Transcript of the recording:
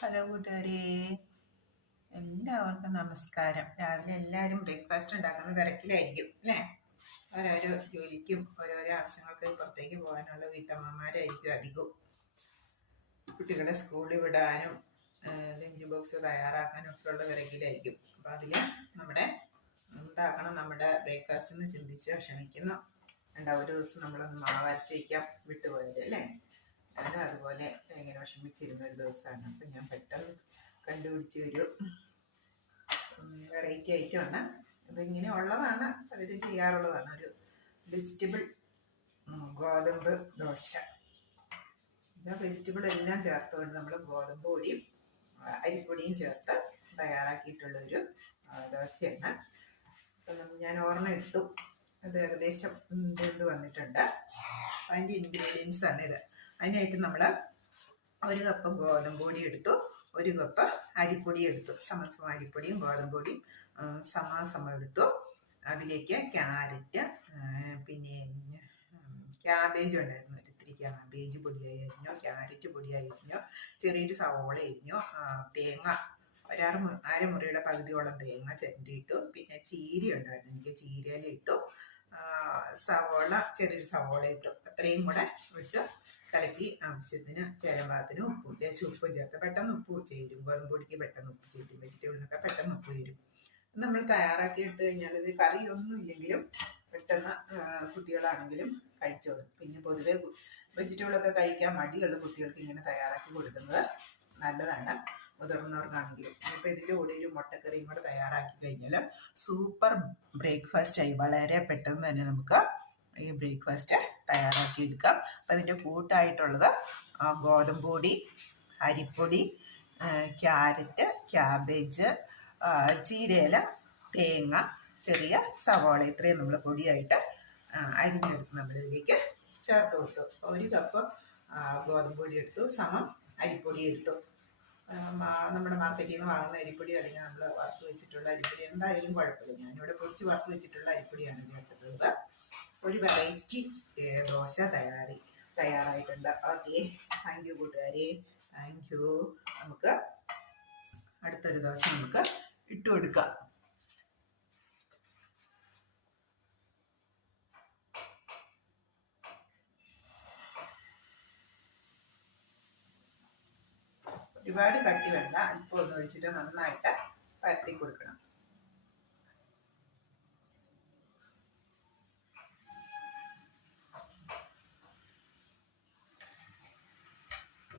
Hello കൂട്ടുകാരെ, എല്ലാവർക്കും നമസ്കാരം. രാവിലെ എല്ലാവരും ബ്രേക്ക്ഫാസ്റ്റ് ഉണ്ടാക്കുന്ന തിരക്കിലായിരിക്കും അല്ലേ? ഓരോരോ ജോലിക്കും ഓരോരോ ആവശ്യങ്ങൾക്ക് പുറത്തേക്ക് പോകാനുള്ള വീട്ടമ്മമാരായിരിക്കും അധികവും. കുട്ടികളെ സ്കൂളിൽ വിടാനും ലഞ്ച് ബോക്സ് തയ്യാറാക്കാനും ഒക്കെ ഉള്ള തിരക്കിലായിരിക്കും. അപ്പം അതിൽ നമ്മുടെ ബ്രേക്ക്ഫാസ്റ്റ് എന്ന് ചിന്തിച്ച് ക്ഷണിക്കുന്നു. ഒരു ദിവസം നമ്മളൊന്ന് മാവരച്ച് വയ്ക്കാൻ വിട്ടുപോയത് അല്ലേ? ഞാനും അതുപോലെ ഭയങ്കര വിഷമിച്ചിരുന്ന ഒരു ദിവസമാണ്. അപ്പം ഞാൻ പെട്ടെന്ന് കണ്ടുപിടിച്ച ഒരു വെറൈറ്റി ഐറ്റമാണ്. അതിങ്ങനെ ഉള്ളതാണ്, പലരും ചെയ്യാറുള്ളതാണ്. ഒരു വെജിറ്റബിൾ ഗോതമ്പ് ദോശ. വെജിറ്റബിൾ എല്ലാം ചേർത്തുകൊണ്ട് നമ്മൾ ഗോതമ്പ് പൊടിയും അരിപ്പൊടിയും ചേർത്ത് തയ്യാറാക്കിയിട്ടുള്ളൊരു ദോശയാണ്. ഞാൻ ഓർമ്മ ഇട്ടു, അത് ഏകദേശം എന്ത് വന്നിട്ടുണ്ട്. അതിൻ്റെ ഇൻഗ്രീഡിയൻസ് ആണ് ഇത്. അതിനായിട്ട് നമ്മൾ 1 കപ്പ് ഗോതമ്പ് പൊടി എടുത്തു, 1 കപ്പ് അരിപ്പൊടി എടുത്തു. സമസമ അരിപ്പൊടിയും ഗോതമ്പ് പൊടിയും സമാസമം എടുത്തു. അതിലേക്ക് ക്യാരറ്റ്, പിന്നെ ക്യാബേജ് ഉണ്ടായിരുന്നു, ഒരിത്തിരി ക്യാബേജ് പൊടിയായി അരിഞ്ഞോ, ക്യാരറ്റ് പൊടിയായി അരിഞ്ഞോ, ചെറിയൊരു സവോള അരിഞ്ഞോ, തേങ്ങ അരമുറിയുടെ പകുതിയോളം തേങ്ങ ചിരണ്ടിയിട്ടു. പിന്നെ ചീര ഉണ്ടായിരുന്നു, എനിക്ക് ചീരയില ഇട്ടു. ചെറിയൊരു സവോള ഇട്ടു. അത്രയും കൂടെ ഇട്ട് കലക്കി ആവശ്യത്തിന് ചേരമ്പാത്തിന് ഉപ്പും ഉപ്പും ചേർത്ത് പെട്ടെന്ന് ഉപ്പ് ചേരും. ഗോതമ്പ് പൊടിക്ക് പെട്ടെന്ന് ഉപ്പ് ചേരും, വെജിറ്റബിളിനൊക്കെ പെട്ടെന്ന് ഉപ്പ് ചേരും. നമ്മൾ തയ്യാറാക്കി എടുത്തു കഴിഞ്ഞാൽ ഇത് കറിയൊന്നും ഇല്ലെങ്കിലും പെട്ടെന്ന് കുട്ടികളാണെങ്കിലും കഴിച്ചോളും. പിന്നെ പൊതുവെ വെജിറ്റബിളൊക്കെ കഴിക്കാൻ മടിയുള്ള കുട്ടികൾക്ക് ഇങ്ങനെ തയ്യാറാക്കി കൊടുക്കുന്നത് നല്ലതാണ്, മുതിർന്നവർക്കാണെങ്കിലും. ഇനിയിപ്പോൾ ഇതിൻ്റെ കൂടെ ഒരു മുട്ടക്കറിയും കൂടെ തയ്യാറാക്കി കഴിഞ്ഞാൽ സൂപ്പർ ബ്രേക്ക്ഫാസ്റ്റ് ആയി. വളരെ പെട്ടെന്ന് തന്നെ നമുക്ക് ഈ ബ്രേക്ക്ഫാസ്റ്റ് തയ്യാറാക്കി എടുക്കാം. അപ്പം അതിൻ്റെ കൂട്ടായിട്ടുള്ളത് ഗോതമ്പ് പൊടി, അരിപ്പൊടി, ക്യാരറ്റ്, ക്യാബേജ്, ചീരയില, തേങ്ങ, ചെറിയ സവോള, ഇത്രയും നമ്മൾ പൊടിയായിട്ട് അരിഞ്ഞെടുത്ത് നമ്മളിതിലേക്ക് ചേർത്ത് കൊടുത്തു. 1 കപ്പ് ഗോതമ്പ് പൊടി എടുത്തു, സമം അരിപ്പൊടി എടുത്തു. നമ്മുടെ മാർക്കറ്റിൽ നിന്ന് വാങ്ങുന്ന അരിപ്പൊടി അല്ലെങ്കിൽ നമ്മൾ വറുത്ത് വെച്ചിട്ടുള്ള അരിപ്പൊടി എന്തായാലും കുഴപ്പമില്ല. ഞാനിവിടെ പൊടിച്ച് വറുത്ത് വെച്ചിട്ടുള്ള അരിപ്പൊടിയാണ് ചേർത്തിട്ടുള്ളത്. ഒരു വെറൈറ്റി ദോശ തയ്യാറായിട്ടുണ്ട്. ഓക്കെ, താങ്ക് യു കൂട്ടുകാരെ, താങ്ക് യു. നമുക്ക് അടുത്തൊരു ദോശ നമുക്ക് ഇട്ട് കൊടുക്കാം. ഒരുപാട് കട്ടി വേണ്ട, ഇപ്പോൾ ഒന്ന് ഒഴിച്ചിട്ട് നന്നായിട്ട് പരത്തി കൊടുക്കണം.